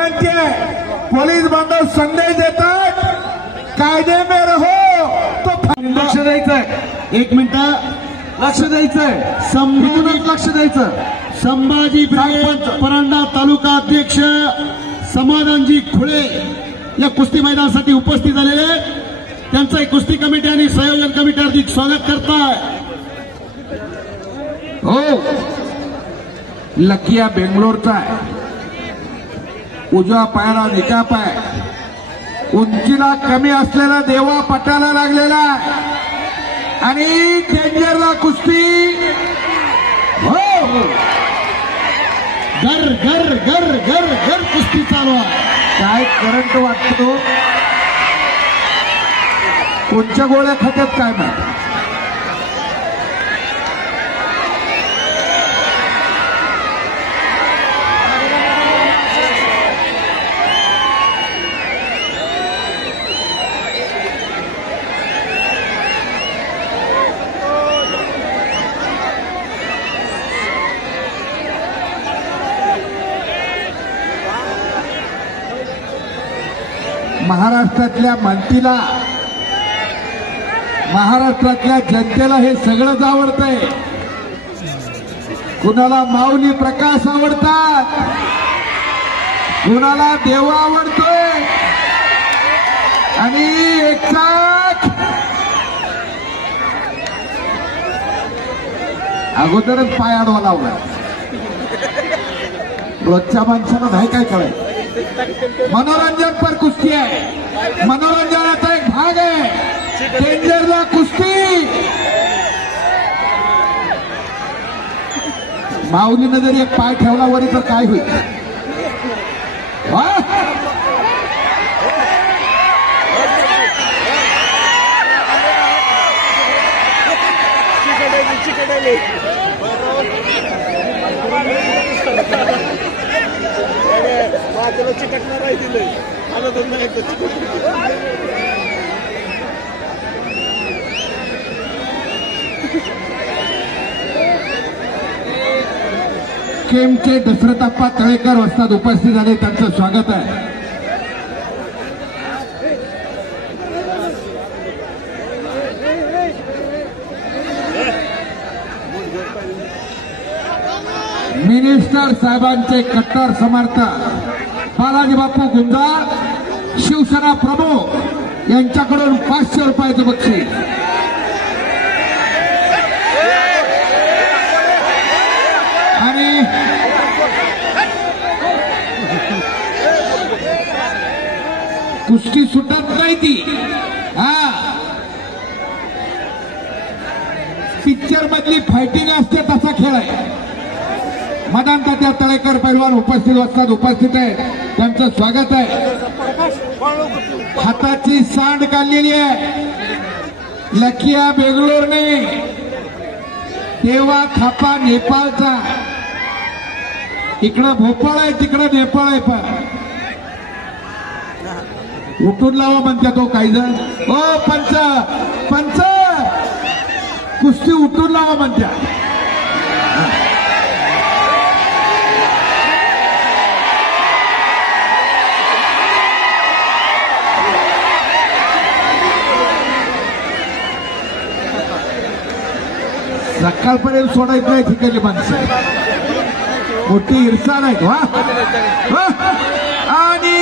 विनंती आहे, पोलीस बांधव संदेश देतात, कायदे में रहो तो लक्ष द्यायचंय, एक मिनिट लक्ष द्यायचंय, संभाजी लक्ष द्यायचं. संभाजी परांडा तालुका अध्यक्ष समाधानजी खुळे या कुस्ती मैदानासाठी उपस्थित झालेले, त्यांचं कुस्ती कमिटी आणि संयोजन कमिटी हार्दिक स्वागत करताय. हो, लकिया बेंगलोरचा आहे, उजवा पायाला निकाप आहे, उंचीला कमी असलेला देवा पटाला लागलेला आहे आणि डेंजरला कुस्ती. हो, घर घर घर घर घर कुस्ती चालू आहे. काय करंट वाटतो, कोणत्या गोळ्या खात्यात काय माहिती. महाराष्ट्रातल्या मनतीला, महाराष्ट्रातल्या जनतेला हे सगळंच आवडतंय. कुणाला माऊली प्रकाश आवडतात, कुणाला देवा आवडतोय आणि एकसाथ अगोदरच पाय आडवा लावला. रोजच्या माणसाला नाही काय कळायचं. मनोरंजन पर कुस्ती आहे, मनोरंजनाचा एक भाग आहे. डेंजरला कुस्ती, माऊलीनं जरी एक पाय ठेवला वरी तर काय होईल. त्याला चिकटणार आहे दिलं आलं तर नाही केमचे दशरथप्पा तळेकर वस्ताद उपस्थित झाले, त्यांचं स्वागत आहे. मिनिस्टर साहेबांचे कट्टर समर्थक बालाजी बापू गुंजाळ, शिवसेना प्रमुख यांच्याकडून 500 रुपयाचं बक्षीस. आणि कुस्ती सुटत नाही ती, हा पिक्चर मधली फायटिंग असते तसा खेळ आहे. मदान तात्या तळेकर पैलवान उपस्थित असतात, उपस्थित आहे, त्यांचं स्वागत आहे. हाताची सांड काढलेली आहे लकिया बेंगलोरने. देवा थापा नेपाळचा, इकडं भोपाळ आहे तिकडं नेपाळ आहे. पण उठून लावा म्हणतात तो काही जण. ओ पंच पंच कुस्ती उठून लावा म्हणतात. सकाळपर्यंत सोडायचं नाही ठिकाणी माणसं, मोठी इरसाण आहेत. वा आणि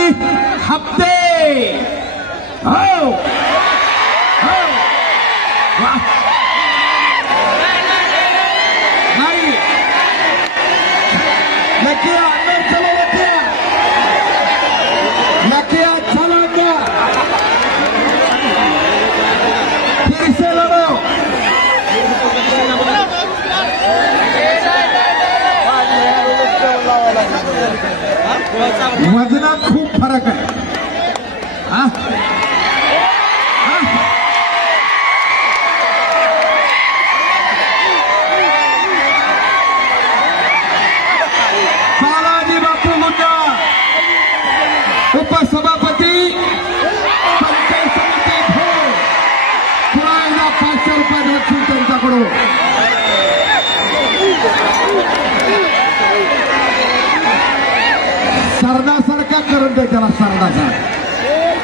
हप्ते, हो नाही लकिया अंदर चलो, लकिया चला गया, फिर से लड़ो. वजनात खूप फरक आहे. बालाजी बापू गुंजाळ उपसभापती पंचायत समिती भोर, पुन्हा एकदा 500 रुपये बक्षीस त्यांच्याकडून. सरदासारखा करंट आहे त्याला सरडाचा.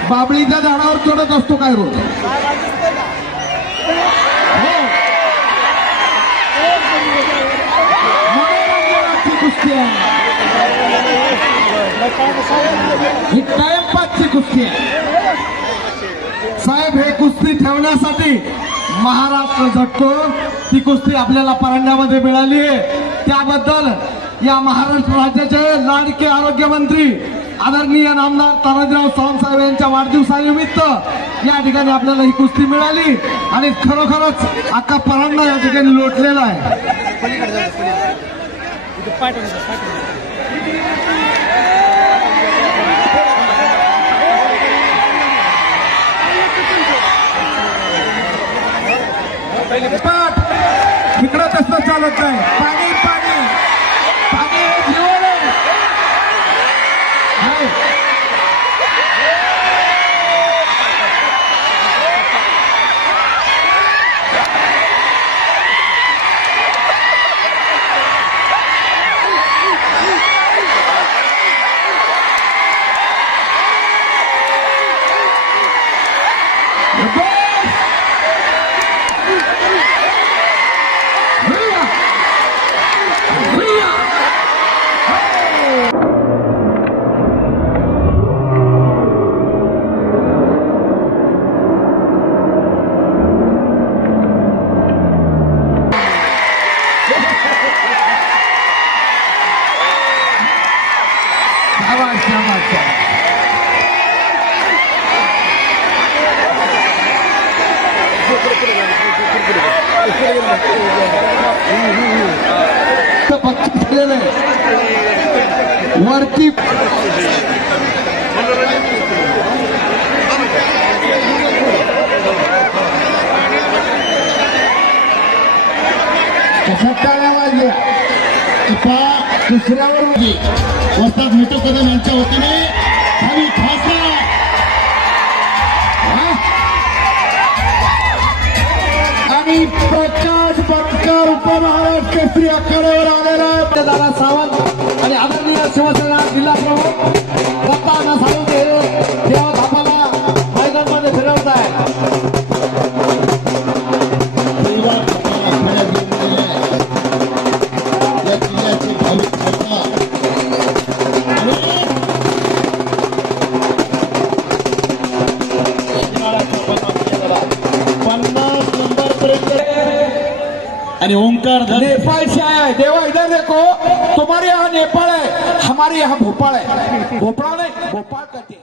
बाबळीच्या झाडावर चढत असतो काय रोज. मनोरंजनाची कुस्ती आहे ही, टाइमपासची कुस्ती आहे साहेब. हे कुस्ती ठेवण्यासाठी महाराष्ट्र झटतो. ती कुस्ती आपल्याला परांड्यामध्ये मिळाली आहे. त्याबद्दल या महाराष्ट्र राज्याचे लाडके आरोग्यमंत्री आदरणीय नामदार तानाजीराव सावंतसाहेब यांच्या वाढदिवसानिमित्त या ठिकाणी आपल्याला ही कुस्ती मिळाली आणि खरोखरच अख्खा परांडा या ठिकाणी लोटलेला आहे. पाठ इकडं तसं चालत नाही. पाणी पाणी पाणी हे जीवन आहे. वरती टाळ्या वाजल्या. दुसऱ्यावर वस्ताद मिठू कदम यांच्या वतीने खाली खासा आणि प्रकाश बटकर उपमहाराष्ट्र केसरी आखाड्यावर आलेला आहे. दादा सावंत आणि आदरणीय शिवसेना जिल्हा प्रमुख दत्ता सावंत हे जेव्हा धापाला मैदानमध्ये फिरवत आहे. आणि ओंकार नेपाल से आया है. देवा इधर देखो, तुम्हारे यहाँ नेपाल है, हमारे यहाँ भोपाल है. भोपाल नहीं, भोपाल कहते हैं.